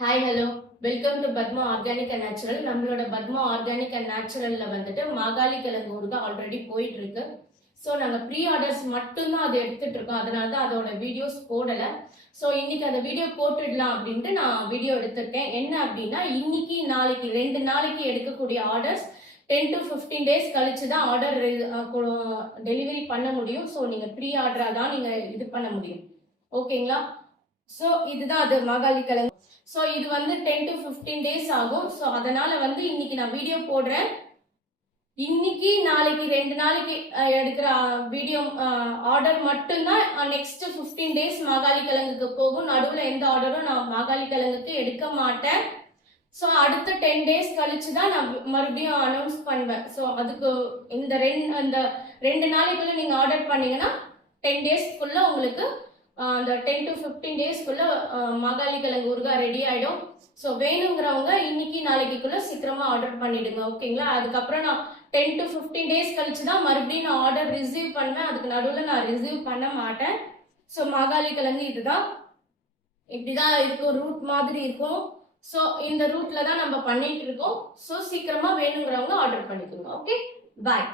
Hi hello welcome to Padma organic and natural. நம்மளோட Padma organic and நேச்சுரல்ல வந்துட்டு மாகாளி கிழங்கு ஊறுகாய் ஆல்ரெடி போயிட்டு இருக்கு. ஸோ நாங்கள் ப்ரீ ஆர்டர்ஸ் மட்டும்தான் அதை எடுத்துட்டு இருக்கோம். அதனால தான் அதோட வீடியோஸ் போடலை. ஸோ இன்னைக்கு அந்த வீடியோ போட்டுடலாம் அப்படின்ட்டு நான் வீடியோ எடுத்திருக்கேன். என்ன அப்படின்னா இன்னைக்கு நாளைக்கு 2 நாளைக்கு எடுக்கக்கூடிய ஆர்டர்ஸ் 10 to 15 டேஸ் கழிச்சு தான் ஆர்டர் டெலிவரி பண்ண முடியும். ஸோ நீங்கள் ப்ரீ ஆர்டராக தான் நீங்கள் இது பண்ண முடியும். ஓகேங்களா? ஸோ இதுதான் அது மாகாளி கிழங்கு. ஸோ இது வந்து 10 to 15 டேஸ் ஆகும். ஸோ அதனால வந்து இன்னைக்கு நான் வீடியோ போடுறேன். இன்னைக்கு நாளைக்கு 2 நாளைக்கு எடுக்கிற வீடியோ ஆர்டர் மட்டும்தான் நெக்ஸ்ட் 15 டேஸ் மாகாளி கிழங்குக்கு போகும். நடுவில் எந்த ஆர்டரும் நான் மாகாளி கிழங்குக்கு எடுக்க மாட்டேன். ஸோ அடுத்த 10 டேஸ் கழிச்சு தான் நான் மறுபடியும் அனௌன்ஸ் பண்ணுவேன். ஸோ அதுக்கு இந்த 2 நாளைக்குள்ள நீங்க ஆர்டர் பண்ணீங்கன்னா 10 டேஸ்க்குள்ள உங்களுக்கு அந்த 10 to 15 டேஸ்க்குள்ள மாகாளி கிழங்கு ஊறுகாய் ரெடி ஆயிடும். ஸோ வேணுங்கிறவங்க இன்னைக்கு நாளைக்குள்ள சீக்கிரமா ஆர்டர் பண்ணிடுங்க. ஓகேங்களா? அதுக்கப்புறம் நான் 10 to 15 டேஸ் கழிச்சு தான் மறுபடியும் நான் ஆர்டர் ரிசீவ் பண்ணுவேன். அதுக்கு நடுவில் நான் ரிசீவ் பண்ண மாட்டேன். ஸோ மாகாளி கிழங்கு இதுதான், இப்படிதான் இருக்கும், ரூட் மாதிரி இருக்கும். ஸோ இந்த ரூட்ல தான் நம்ம பண்ணிட்டு இருக்கோம். ஸோ சீக்கிரமா வேணுங்கிறவங்க ஆர்டர் பண்ணிக்கோங்க. ஓகே, பாய்.